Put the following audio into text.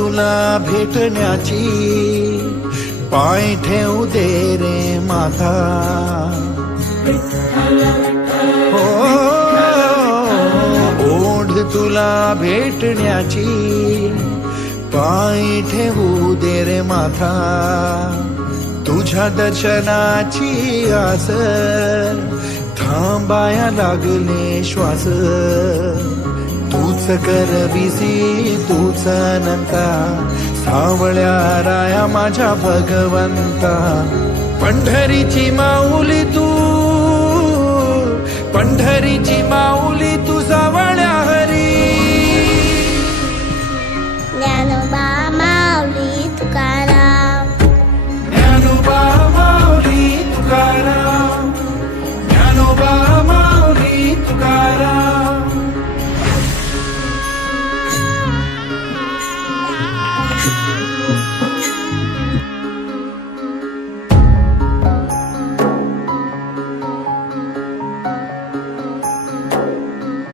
तुला भेटण्याची, पाय ठेवू दे रे माता. हो, ओढ तुला भेटण्याची, पाय ठेवू दे रे माता. तुझ्या दर्शनाची आस, थांबाया लागले श्वास. तूच करविसी तूच अनंता, सावळ्या राया माझ्या भगवंता. पंढरीची माऊली तू